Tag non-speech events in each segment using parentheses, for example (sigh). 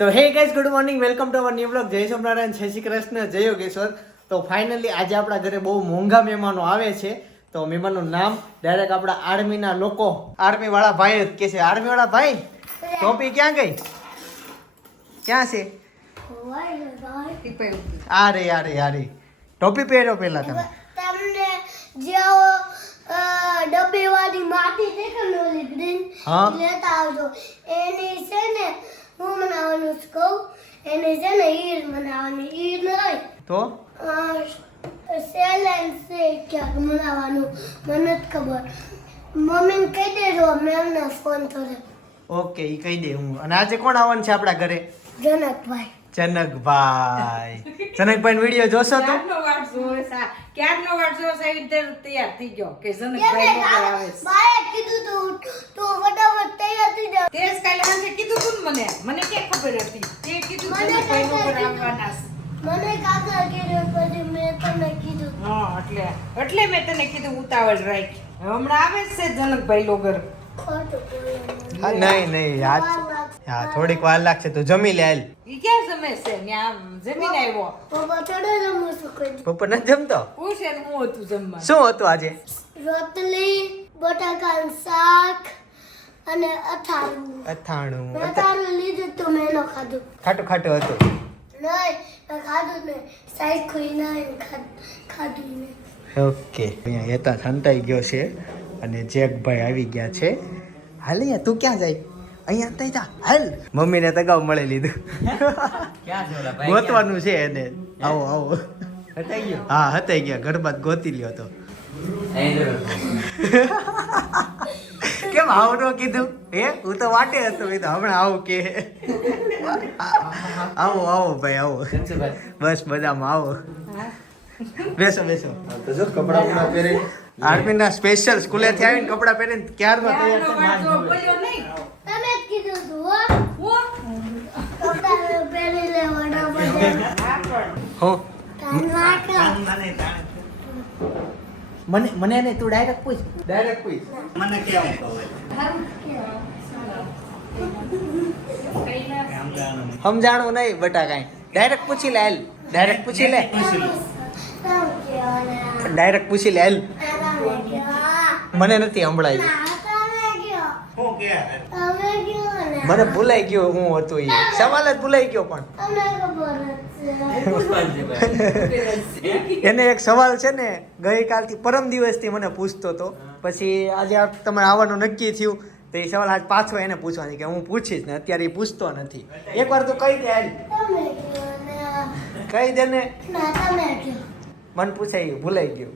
તો hey guys good morning welcome to our new blog જય સોમનારાયણ જય શ્રી કૃષ્ણ જય યોગેશ્વર. તો ફાઇનલી આજે આપણા ઘરે બહુ મોંઘા મહેમાનો આવે છે. તો મહેમાનનું નામ ડાયરેક્ટ આપણા આર્મીના લોકો. આર્મી વાળા ભાઈ જ કે છે. આર્મી વાળા ભાઈ ટોપી ક્યાં ગઈ? ક્યાં છે? આ અરે આ રે ટોપી પહેર્યો પહેલા તમે. તમને જેવો ડબ્બેવાળી માટી દેખાય ને ગ્રીન હા. લેતા આવજો. એની છે ને બનાવવાનું જ કહું એને છે ને ઈર બનાવવાની ઈર નહીં તો? સેલેન્સ છે ક્યાંક બનાવવાનું મને નથી ખબર મમ્મીને કહી દેજો મેમને ફોન કરે ઓકે એ કહી દે હું. અને આજે કોણ આવવાનું છે આપણા ઘરે? જનકભાઈ. જનકભાઈ જનકભાઈ વીડિયો જોશો તો? ક્યારનો વાટ જોવે સા ક્યારનો વાટ જોવે સા એવી રીતે તૈયાર થઈ ગયો કે જનકભાઈ આવે છે. કીધું તું તું ફટાફટ તૈયાર થઈ જા. તે કાલે મને કીધું તું મને. મને કે ખબર હતી? તે કીધું મને ભાઈ કાકા આવવાના મને કાકા કીધું પછી મેં તમને કીધું. હા એટલે એટલે મેં તને કીધું ઉતાવળ રાખ. હમણાં આવે છે છે જનકભાઈ લોગર. હા, નહીં નહીં યાદ હા થોડીક વાર લાગશે તો જમી લે હાલ. ઈ ક્યાં જમે છે? ત્યાં જમીન આવ્યો. પપ્પા થોડો રમું છું પપ્પા નથી જમતો? હું છે હું હતું જમવા. શું હતું આજે? રોટલી બટાકાનું શાક અને અથાણું. અથાણું અથાણું લીધું તો મેં ન ખાધું. ખાટું ખાટું હતું? નહીં ખાધું ને સાઈડ ખોઈ ના ખાધું ને ઓકે અહીંયા હેતા ઠંડાઈ ગયો છે. અને જેકભાઈ આવી ગયા છે. હાલ અહીંયા તું ક્યાં જાય? અહીંયા તઈ જા. હાલ. મમ્મીને તગાવ મળી લીધું. ગોતવાનું છે એને. આવો આવો. હા હતાઈ ગયા. ગરબાત ગોતી લ્યો તો. કેમ આવું ન કીધું? હે? હું તો વાટે હતો. એ તો હમણાં આવું કે. આવો આવો ભાઈ આવો. બસ મજામાં. આવો. બેસો બેસો. તો જો કપડા બપડા પહેરી આર્મીના સ્પેશિયલ સ્કૂલેથી આવીને કપડા પહેરીને ક્યારમાં તૈયાર છે વાટ જોવે, બોલ્યો નહીં. તમે કીધું તું હો. હું? કપડાં પહેરી લેવાના બધા હા. હો મને મને નહીં તું ડાયરેક્ટ પૂછ. ડાયરેક્ટ પૂછ. મને કેવું સમજાણું નહીં બટા કાંઈ. ડાયરેક્ટ પૂછી લે હાલ. ડાયરેક્ટ પૂછી લે. ડાયરેક્ટ પૂછી લે હાલ. મને નથી સંભળાયું. મને ભૂલાઈ ગયો હું હતું એ. સવાલ જ ભૂલાઈ ગયો પણ. એને એક સવાલ છે ને ગઈકાલથી પરમ દિવસથી મને પૂછતો હતો. પછી આજે આ તમારે આવવાનું નક્કી થયું તો એ સવાલ આજ પાછો એને પૂછવાની કે હું પૂછીશ ને અત્યારે એ પૂછતો નથી. એકવાર તો કહી દે કહી દે ને. મને પૂછાઈ ગયું ભૂલાઈ ગયું.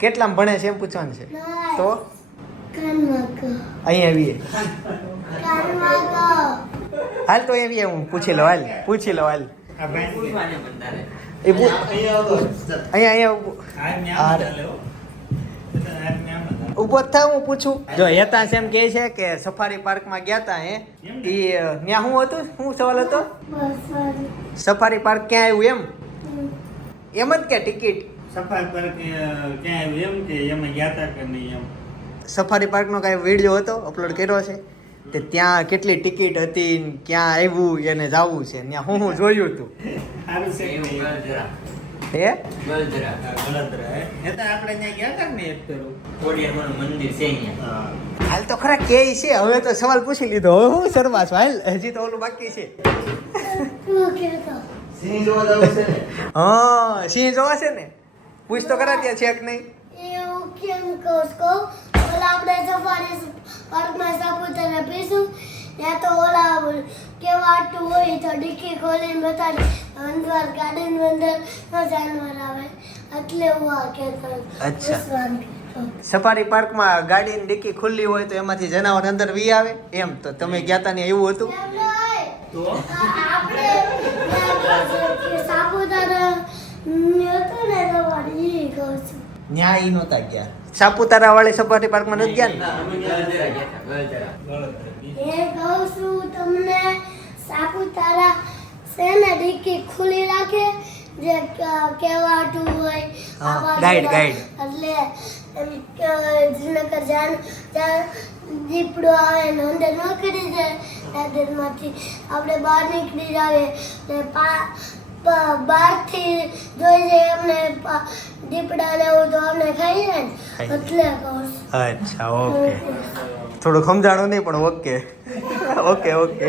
કેટલામાં ભણે છે એમ પૂછવાનું છે? તો? અહીં આવીએ. હાલ તો એવી હું પૂછી લો હાલ પૂછી લો હાલ. એ પૂ- અહીંયા અહીંયા ઊભો- ઊભો જ હું પૂછું. જો હેતા એમ કહે છે કે સફારી પાર્કમાં ગયા તા હે. એ ત્યાં શું હતું? શું સવાલ હતો? સફારી પાર્ક ક્યાં આવ્યું એમ? એમ જ કે ટિકિટ. સફારી પાર્ક ક્યાં આવ્યું એમ કે એમાં ગયા તા કે નહીં એમ? સફારી પાર્કનો કાંઈ વીડિયો હતો અપલોડ કર્યો છે. તે ત્યાં કેટલી ટિકિટ હતી ક્યાં આવ્યું એને જવું છે. ત્યાં હું હું જોયું હતું? હે? બળદરા વડોદરા એ તો આપણે ત્યાં ગયા તા કે કોડિયામાં મંદિર છે અહીંયા. હાલ તો ખરા કે છે હવે તો સવાલ પૂછી લીધો. હવે હું શરમાશ હાલ હજી તો ઓલું બાકી છે. હા સિંહ જોવા છે ને? પૂછ તો ખરા ત્યાં છે કે નહીં? એવું કેમ કહું છો ઓલા આપણે સફારી પાર્કમાં સાપુતારા પીશું ત્યાં તો ઓલા કેવાતું હોય તો ડિક્કી ખોલીને બતાડે અંદર ગાર્ડન અંદર જાનવર આવે. એટલે હું આ કહેતો અચ્છા. સફારી પાર્કમાં ગાડીની ડિક્કી ખુલ્લી હોય તો એમાંથી જનાવર અંદર વી આવે? એમ તો. તમે ગયા તા ને એવું હતું? તો આપણે સાપુતારા ન્યાય નહોતા ગયા. સાપુતારા વાળી સફારી પાર્કમાં નથી ગયા ને? એ કહું છું તમને સાપુતારા સેને ડિક્કી ખુલી રાખે જે કેવાતું કહેવાતું હોય. Guide guide. એટલે કે જાન જાન દીપડો આવે ને અંદર ન કરી જાય. ગાર્ડનમાંથી આપણે બહાર નીકળી જાવે ને પ- બહારથી જોઈ જઈએ અમને પા- દીપડા લેવું તો અમને ખાઈ જાય એટલે અચ્છા ઓકે. થોડું સમજાણું નહીં પણ ઓકે. Okay okay.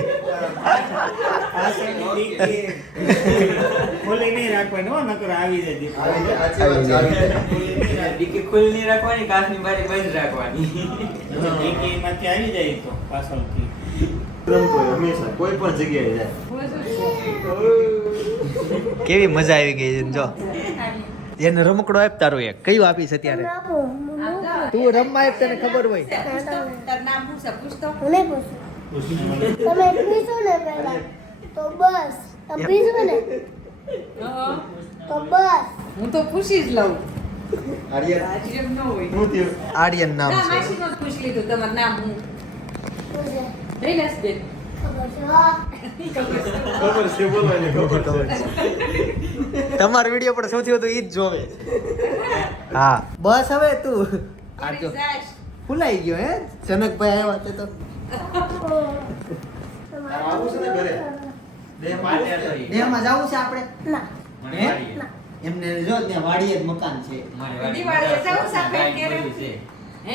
ખોલી નહીં રાખવાની હો નકર આવી જાય ડીકી નહીં રાખવાની કાચની બારી બંધ રાખવાની. ડીકીમાંથી આવી જાય તો પાછળથી. કોઈ પણ જગ્યાએ જાય. કેવી મજા આવી ગઈ છે જો. એને રમકડો આપ તારો એક. કયું આપીશ અત્યારે. તું રમવા આપ તને ખબર હોય. તાર નામ શું છે પૂછતો હું નહીં પૂછું. તમે પૂછો ને પહેલા? તો બસ. તમે પૂછો ને? તો બસ. હું તો પૂછી જ લઉં. આર્યન. નામ છે. તમારું વીડિયો પણ સૌથી વધુ ઈ જ જોવે. હા. બસ હવે તું. આ જો કરી ભૂલાઈ ગયો હે? જનકભાઈ આવ્યા તે તો. આવું છે ને ઘરે દેહમાં જવું છે આપણે? ના. મને એમને જો ત્યાં વાડીએ જ મકાન છે. એ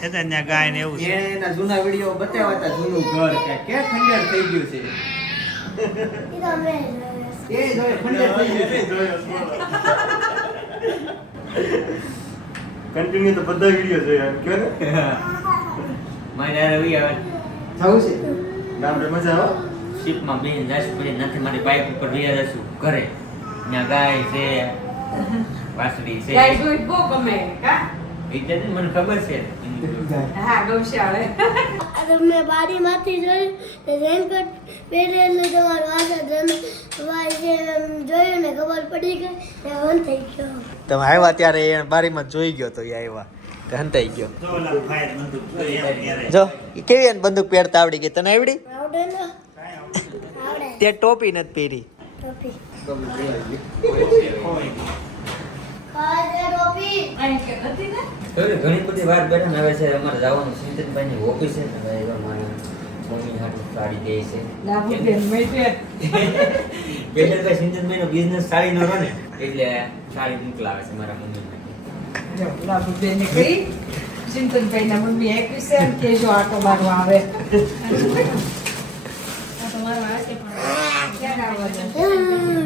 તો ત્યાં ગાય ને એવું છે. એના જૂના વીડિયો બતાવ્યા હતા જૂનું ઘર કે કે ખંડેર થઈ ગયું છે. એ જોયું ખંડેર થઈ ગયું કન્ટિન્યુ તો બધા વીડિયો જોયા એમ કયો ને. મારે યાર આવી આવે. જવું છે. ગામડે મજા આવે. શીપમાં બેસીને જાશું પછી નથી મારી બાઈક ઉપર વયા જશું ઘરે. ત્યાં ગાય છે વાસડી છે. ગાય જોઈ બહુ ગમે કા? એ મને ખબર છે. હા ગૌશાળે આ બારીમાંથી જોયું રેનકોટ પહેરેલું તમારું વાસણ જમે વાય જે એમ જોયું ને ખબર પડી ગઈ ને મન થઈ ગયો. તમે આવ્યા ત્યારે એ બારીમાં જોઈ ગયો તો એ આવ્યા. હંતાઈ ગયો. જો કેવી એને બંદૂક પહેરતા આવડી ગઈ? તને આવડી? આવડે ને? કાંઈ આવડતું આવડે. તે ટોપી નથી પહેરી. ટોપી. ઘણી બધી વાર બેઠા ને હવે છે અમારે જવાનું ઓફિસ છે ને મારા મમ્મી હાટું સાડી દે છે. બિઝનેસ નો રહે ને એટલે સાડી મોકલાવે છે મારા મમ્મી માટે લાભુબેન ને કહી ચિંતનભાઈ ના મમ્મી આપી છે આટો મારવા આવે. ક્યાં આવવાનું?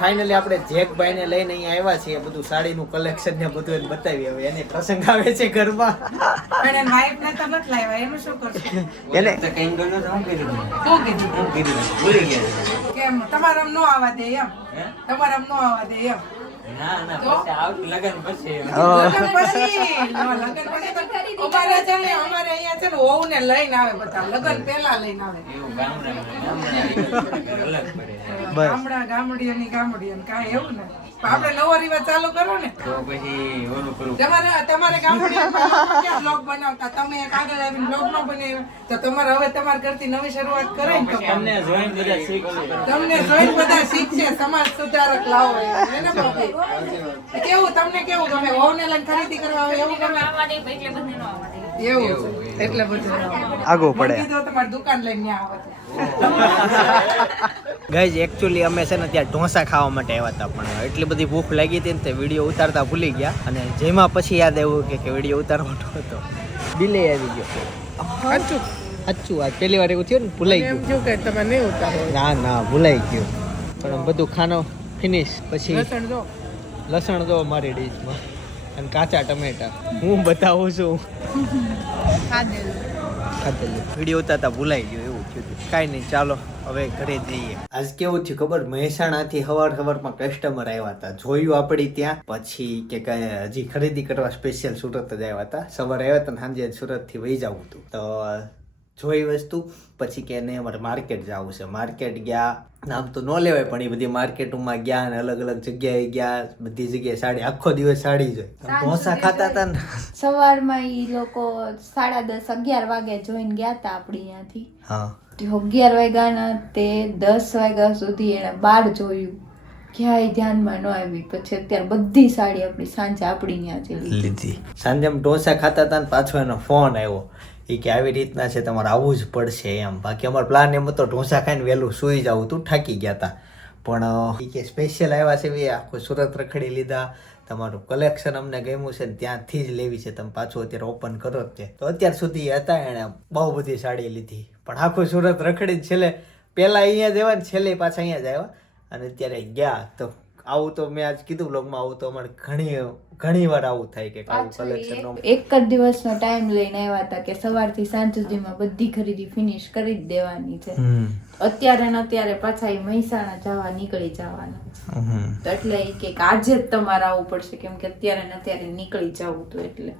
ફાઇનલી આપણે જેકભાઈ ને લઈને અહીંયા આવ્યા છીએ. બધું સાડીનું કલેક્શન ને બધું એને બતાવી હવે. એને પ્રસંગ આવે છે ઘરમાં. પણ એના wife ને તો નથી લાવ્યા, એનું શું કરશું? એને તો કઈ ગયો તો હું કીધું શું કીધું? હું કીધું ભૂલી ગયા. કેમ? તમારે ન આવવા દે એમ? તમારે ન આવવા દે એમ. ના ના પછી આવ લગન પછી. લગન પછી? લગન પછી તો અમારે છે ને અમારે અહીંયા છે ને વહુને લઈને આવે બધા. લગન પહેલા લઈને આવે. ગામડા અલગ પડે બસ. ગામડા ગામડીઓની કાંઈ એવું ને. આપણે નવો રિવાજ ચાલુ કરો ને. તો પછી ઓલું કરું. તમારે તમારે ગામડીઓમાં બ્લોગ બનાવતા? તમે એક આગળ આવીને બ્લોગ નો બનાવ્યો? તો તમારે હવે તમારે કરતી નવી શરૂઆત કરે ને તમને જોઈને બધા શીખ તમને જોઈને બધા શીખશે સમાજ સુધારક લાવો એમ. હે ને બાપુ? કેવું તમને કેવું ગમે? ને લઈને ખરીદી કરવા આવે એવું ગમે? એવું છે. એટલે બધું આગો પડે. તમારી દુકાન લઈને ન્યા આવે એકચ્યુઅલી (laughs) અમે છે ને ત્યાં ઢોસા ખાવા માટે આવ્યા હતા પણ એટલી બધી ભૂખ લાગી હતી ને તે વીડિયો ઉતારતા ભૂલી ગયા અને જેમાં પછી યાદ આવ્યું કે કે વીડિયો ઉતારવાનો હતો. બિલે આવી ગયો. સાચું સાચું આ પહેલી વાર એવું થયું ને ભૂલાઈ ગયું. કે તમે નહીં ઉતારો. ના ના ભૂલાઈ ગયું. પણ બધું ખાનો ફિનિશ પછી લસણ દો લસણ દો મારી ડીશમાં અને કાચા ટમેટા. હું બતાવું છું. વીડિયો ઉતારતા ભૂલાઈ ગયો એવું થયું. કાંઈ નહીં ચાલો હવે ઘરે જઈએ. આજ કેવું થયું ખબર? મહેસાણાથી હવાર હવારમાં કસ્ટમર આવ્યા હતા. જોયું આપણી ત્યાં. પછી કે કઈ હજી ખરીદી કરવા સ્પેશિયલ સુરત જ આવ્યા હતા. સવારે આવ્યા હતા સાંજે સાંજે સુરતથી વહી જવું હતું. તો જોઈ વસ્તુ પછી કે નહીં અમારે માર્કેટ જવું છે. માર્કેટ ગયા નામ તો ન લેવાય પણ એ બધી માર્કેટોમાં ગયા અને અલગ અલગ જગ્યાએ ગયા બધી જગ્યાએ સાડી આખો દિવસ સાડી જોઈ. ઢોસા ખાતા હતા ને. સવારમાં ઈ લોકો સાડા દસ અગિયાર વાગે જોઈને ગયા હતા આપણી અહીંયાથી. હા. અગિયાર વાગ્યાના તે દસ વાગ્યા સુધી એને બાર જોયું. ક્યાંય ધ્યાનમાં ન આવી. પછી અત્યારે બધી સાડી આપણી સાંજે આપણી લીધી. લીધી. સાંજે આમ ઢોસા ખાતા હતા ને પાછો એનો ફોન આવ્યો. એ કે આવી રીતના છે, તમારે આવવું જ પડશે એમ. બાકી અમારો પ્લાન એમ હતો ઢોસા ખાઈને વહેલું સૂઈ જવું તું, થાકી ગયા હતા પણ એ કે સ્પેશિયલ આવ્યા છે ભાઈ આખું સુરત રખડી લીધા. તમારું કલેક્શન અમને ગમ્યું છે ત્યાંથી જ લેવી છે, તમે પાછું અત્યારે ઓપન કરો જ તે તો અત્યાર સુધી હતા એણે બહુ બધી સાડી લીધી. પણ આખું સુરત રખડી છેલ્લે, પહેલાં અહીંયા જ આવ્યા છેલ્લે પાછા અહીંયા જ આવ્યા. અને અત્યારે ગયા તો આવું તો મેં આજ કીધું બ્લોગમાં આવું તો અમારે ઘણી ઘણી વાર આવું થાય કે આવું કલેક્શન એક- એક જ દિવસનો ટાઈમ લઈને આવ્યા હતા કે સવારથી સાંજ સુધીમાં બધી ખરીદી ફિનિશ કરી જ દેવાની છે. અત્યારે ને અત્યારે પાછા એ મહેસાણા જવા નીકળી જવાના તો એટલે કે આજે જ તમારે આવવું પડશે કેમ કે અત્યારે ને અત્યારે નીકળી જવું તો એટલે.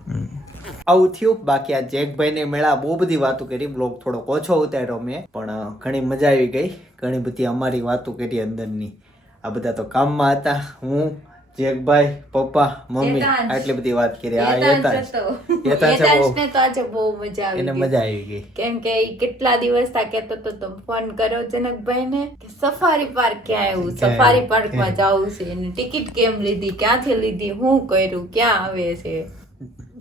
આવું થયું. બાકી આ જેકભાઈને મેળા બહુ બધી વાતો કરી. બ્લોગ થોડોક ઓછો ઉતાર્યો મેં. પણ ઘણી મજા આવી ગઈ. ઘણી બધી અમારી વાતો કરી અંદરની. આ બધા તો કામમાં હતા. હું જેકભાઈ પપ્પા મમ્મી આટલી બધી વાત કરી. આ યતાંશ યતાંશ. બહુ- તો આજે બહુ મજા આવી એને મજા આવી ગઈ. કેમ કે કેટલા દિવસ થા કેતો તો તો ફોન કર્યો જનકભાઈ ને કે સફારી પાર્ક ક્યાં? આવ્યું સફારી પાર્કમાં જવું છે. એની ટિકિટ કેમ લીધી? ક્યાંથી લીધી? હું કર્યું? ક્યાં આવે છે?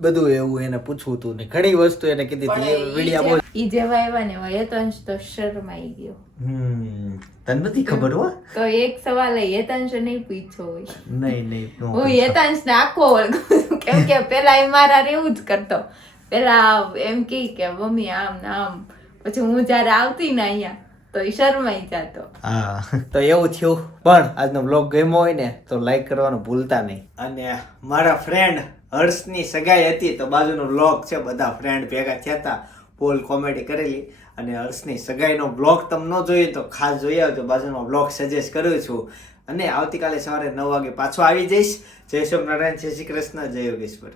બધું એવું એને પૂછવું હતું ને ઘણી વસ્તુ એને કીધી હતી. વિડિયા બોલ ઈ જેવા એવા ને એવા યતંશ તો શરમાઈ ગયો. હમ તને નથી ખબર હો? તો એક સવાલ યતંશ નહીં પૂછ્યો હોય. નહીં નહીં હું. યતાંશ ને આખો ઓળખું કેમ કે પેલા એ મારા રેવું જ કરતો. પેલા એમ કે કે મમ્મી આમ ને આમ. પછી હું જ્યારે આવતી ને અહીંયા તો એ શરમાઈ જતો. હા. તો એવું થયું. પણ આજનો બ્લોગ ગમ્યો હોય ને તો લાઈક કરવાનું ભૂલતા નહીં. અને મારા ફ્રેન્ડ હર્ષની સગાઈ હતી તો બાજુનો બ્લોગ છે, બધા ફ્રેન્ડ ભેગા થયા હતા પોલ કોમેડી કરેલી. અને હર્ષની સગાઈનો બ્લોગ તમે ન જોઈએ તો ખાસ જોઈ આવજો, બાજુનો બ્લોગ સજેસ્ટ કરું છું. અને આવતીકાલે સવારે નવ વાગે પાછો આવી જઈશ. જય સોમનારાયણ જય શ્રી કૃષ્ણ, જય યોગેશ્વર.